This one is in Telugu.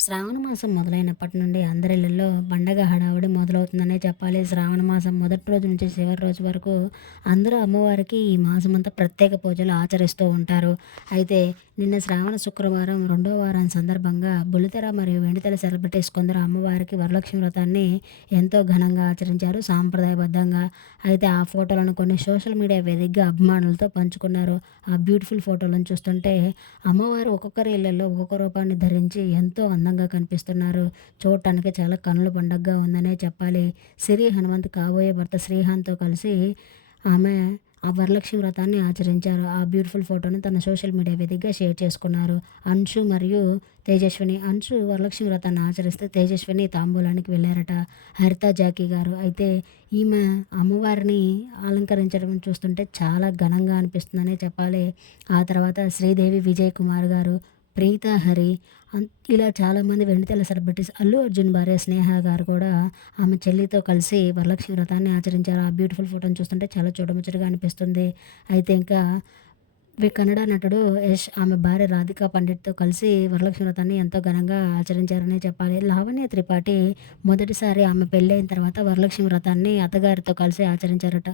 శ్రావణ మాసం మొదలైనప్పటి నుండి అందరి ఇళ్లల్లో పండగ హడావుడి మొదలవుతుందనే చెప్పాలి. శ్రావణ మాసం మొదటి రోజు నుంచి చివరి రోజు వరకు అందరూ అమ్మవారికి ఈ మాసమంతా ప్రత్యేక పూజలు ఆచరిస్తూ ఉంటారు. అయితే నిన్న శ్రావణ శుక్రవారం రెండో వారం సందర్భంగా బుల్లితెర మరియు వెండితెర సెలబ్రిటీస్ కొందరు అమ్మవారికి వరలక్ష్మి వ్రతాన్ని ఎంతో ఘనంగా ఆచరించారు సాంప్రదాయబద్ధంగా. అయితే ఆ ఫోటోలను కొన్ని సోషల్ మీడియా వేదికగా అభిమానులతో పంచుకున్నారు. ఆ బ్యూటిఫుల్ ఫోటోలను చూస్తుంటే అమ్మవారు ఒక్కొక్కరి ఇళ్లలో ఒక్కొక్క రూపాన్ని ధరించి ఎంతో అందంగా కనిపిస్తున్నారు. చూడటానికి చాలా కనుల పండగగా ఉందనే చెప్పాలి. సిరి హనుమంత్ కాబోయే భర్త శ్రీహాన్‌తో కలిసి ఆమె ఆ వరలక్ష్మి వ్రతాన్ని ఆచరించారు. ఆ బ్యూటిఫుల్ ఫోటోని తన సోషల్ మీడియా వేదికగా షేర్ చేసుకున్నారు. అంశు మరియు తేజస్విని. అంశు వరలక్ష్మి వ్రతాన్ని ఆచరిస్తే తేజస్విని తాంబూలానికి వెళ్లారట. హరిత జాకీ గారు అయితే ఈమె అమ్మవారిని అలంకరించడం చూస్తుంటే చాలా ఘనంగా అనిపిస్తుందనే చెప్పాలి. ఆ తర్వాత శ్రీదేవి విజయ్ కుమార్ గారు, ప్రీత హరి ఇలా చాలామంది వెండితెర సెలబ్రిటీస్, అల్లు అర్జున్ భార్య స్నేహ గారు కూడా ఆమె చెల్లితో కలిసి వరలక్ష్మి వ్రతాన్ని ఆచరించారు. ఆ బ్యూటిఫుల్ ఫోటోని చూస్తుంటే చాలా చూడముచ్చటగా అనిపిస్తుంది. అయితే ఇంకా కన్నడ నటుడు యష్ ఆమె భార్య రాధికా పండిట్‌తో కలిసి వరలక్ష్మి వ్రతాన్ని ఎంతో ఘనంగా ఆచరించారనే చెప్పాలి. లావణ్య త్రిపాఠి మొదటిసారి ఆమె పెళ్ళైన తర్వాత వరలక్ష్మి వ్రతాన్ని అత్తగారితో కలిసి ఆచరించారట.